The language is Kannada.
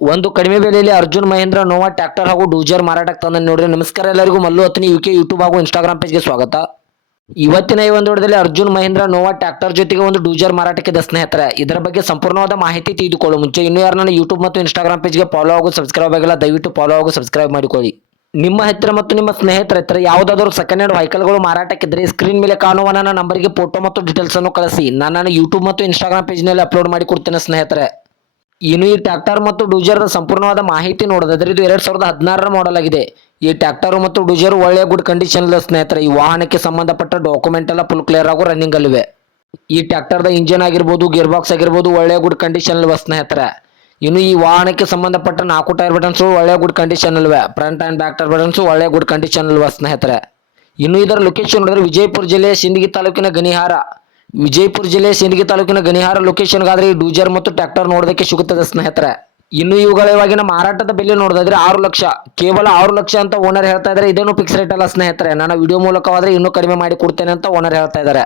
ಒಂದು ಕಡಿಮೆ ಬೆಲೆಯಲ್ಲಿ ಅರ್ಜುನ್ ಮಹೇಂದ್ರ ನೋವಾ ಟ್ರ್ಯಾಕ್ಟರ್ ಹಾಗೂ ಡೂಜರ್ ಮಾರಾಟಕ್ಕೆ ತಂದ ನೋಡ್ರಿ. ನಮಸ್ಕಾರ ಎಲ್ಲರಿಗೂ, ಮಲ್ಲು ಹತ್ತನಿ ಯುಕೆ ಯೂಟ್ಯೂಬ್ ಹಾಗೂ ಇನ್ಸ್ಟಾಗ್ರಾಮ್ ಪೇಜ್ಗೆ ಸ್ವಾಗತ. ಇವತ್ತಿನ ಈ ಒಂದು ವಿಡಿಯೋದಲ್ಲಿ ಅರ್ಜುನ್ ಮಹೇಂದ್ರ ನೋವಾ ಟ್ರ್ಯಾಕ್ಟರ್ ಜೊತೆಗೆ ಒಂದು ಡೂಜರ್ ಮಾರಾಟಕ್ಕೆ ಸ್ನೇಹಿತರೆ, ಇದರ ಬಗ್ಗೆ ಸಂಪೂರ್ಣವಾದ ಮಾಹಿತಿ ತಿಳಿದುಕೊಳ್ಳೋ ಮುಂಚೆ ಇನ್ನೂ ಯಾರು ನನ್ನ ಯೂಟ್ಯೂಬ್ ಮತ್ತು ಇನ್ಸ್ಟಾಗ್ರಾಮ್ ಪೇಜ್ಗೆ ಫಾಲೋ ಹಾಗೂ ಸಬ್ಸ್ಕ್ರೈಬ್ ಆಗಿಲ್ಲ, ದಯವಿಟ್ಟು ಫಾಲೋ ಹಾಗೂ ಸಬ್ಸ್ಕ್ರೈಬ್ ಮಾಡಿಕೊಳ್ಳಿ. ನಿಮ್ಮ ಹತ್ತಿರ ಮತ್ತು ನಿಮ್ಮ ಸ್ನೇಹಿತರ ಹತ್ತಿರ ಯಾವುದಾದರೂ ಸೆಕೆಂಡ್ ಹ್ಯಾಂಡ್ ವೆಹಿಕಲ್ಗಳು ಮಾರಾಟಕ್ಕಿದ್ದರೆ ಸ್ಕ್ರೀನ್ ಮೇಲೆ ಕಾಣುವ ನನ್ನ ನಂಬರ್ಗೆ ಫೋಟೋ ಮತ್ತು ಡೀಟೇಲ್ಸ್ ಅನ್ನು ಕಳಿಸಿ. ನಾನು ಯೂಟ್ಯೂಬ್ ಮತ್ತು ಇನ್ಸ್ಟಾಗ್ರಾಮ್ ಪೇಜ್ನಲ್ಲಿ ಅಪ್ಲೋಡ್ ಮಾಡಿ ಕೊಡ್ತೇನೆ ಸ್ನೇಹಿತರೆ. ಇನ್ನು ಈ ಟ್ರ್ಯಾಕ್ಟರ್ ಮತ್ತು ಡೂಜರ್ದ ಸಂಪೂರ್ಣವಾದ ಮಾಹಿತಿ ನೋಡೋದಾದ್ರೆ ಇದು 2016ರ ಮಾಡೆಲ್ ಆಗಿದೆ. ಈ ಟ್ರ್ಯಾಕ್ಟರ್ ಮತ್ತು ಡೂಜರ್ ಒಳ್ಳೆಯ ಗುಡ್ ಕಂಡೀಷನ್ ಇಲ್ಲ ಸ್ನೇಹಿತರೆ. ಈ ವಾಹನಕ್ಕೆ ಸಂಬಂಧಪಟ್ಟ ಡಾಕ್ಯುಮೆಂಟ್ ಎಲ್ಲ ಫುಲ್ ಕ್ಲಿಯರ್ ಹಾಗೂ ರನ್ನಿಂಗ್ ಅಲ್ಲಿವೆ. ಈ ಟ್ರ್ಯಾಕ್ಟರ್ದ ಇಂಜಿನ್ ಆಗಿರ್ಬೋದು, ಗೇರ್ ಬಾಕ್ಸ್ ಆಗಿರ್ಬೋದು ಒಳ್ಳೆಯ ಗುಡ್ ಕಂಡೀಷನ್ ಇಲ್ವ ಸ್ನೇಹಿತರೆ. ಇನ್ನು ಈ ವಾಹನಕ್ಕೆ ಸಂಬಂಧಪಟ್ಟ 4 ಟೈರ್ ಬಟನ್ಸ್ ಒಳ್ಳೆಯ ಗುಡ್ ಕಂಡೀಷನ್ ಇಲ್ವೆ. Front and back tyre buttons ಒಳ್ಳೆಯ ಗುಡ್ ಕಂಡೀಷನ್ ಇಲ್ವ ಸ್ನೇಹಿತರೆ. ಇನ್ನು ಇದರ ಲೊಕೇಶನ್ ನೋಡಿದ್ರೆ ವಿಜಯಪುರ ಜಿಲ್ಲೆಯ ಸಿಂದಗಿ ತಾಲೂಕಿನ ಗಣಿಹಾರ. ವಿಜಯಪುರ ಜಿಲ್ಲೆಯ ಸಿಂದಗಿ ತಾಲೂಕಿನ ಗಣಿಹಾರ ಲೊಕೇಶನ್ಗಾದ್ರೆ ಈ ಡೂಜರ್ ಮತ್ತು ಟ್ರ್ಯಾಕ್ಟರ್ ನೋಡೋದಕ್ಕೆ ಸಿಗುತ್ತದೆ ಸ್ನೇಹಿತರೆ. ಇನ್ನು ಇವುಗಳ ಇವಾಗಿನ ಮಾರಾಟದ ಬೆಲೆ ನೋಡೋದಾದ್ರೆ 6 ಲಕ್ಷ, ಕೇವಲ 6 ಲಕ್ಷ ಅಂತ ಓನರ್ ಹೇಳ್ತಾ ಇದ್ದಾರೆ. ಇದೇನು ಫಿಕ್ಸ್ ರೇಟ್ ಅಲ್ಲ ಸ್ನೇಹಿತರೆ. ನನ್ನ ವಿಡಿಯೋ ಮೂಲಕವಾದ್ರೆ ಇನ್ನೂ ಕಡಿಮೆ ಮಾಡಿ ಕೊಡ್ತೇನೆ ಅಂತ ಓನರ್ ಹೇಳ್ತಾ ಇದ್ದಾರೆ.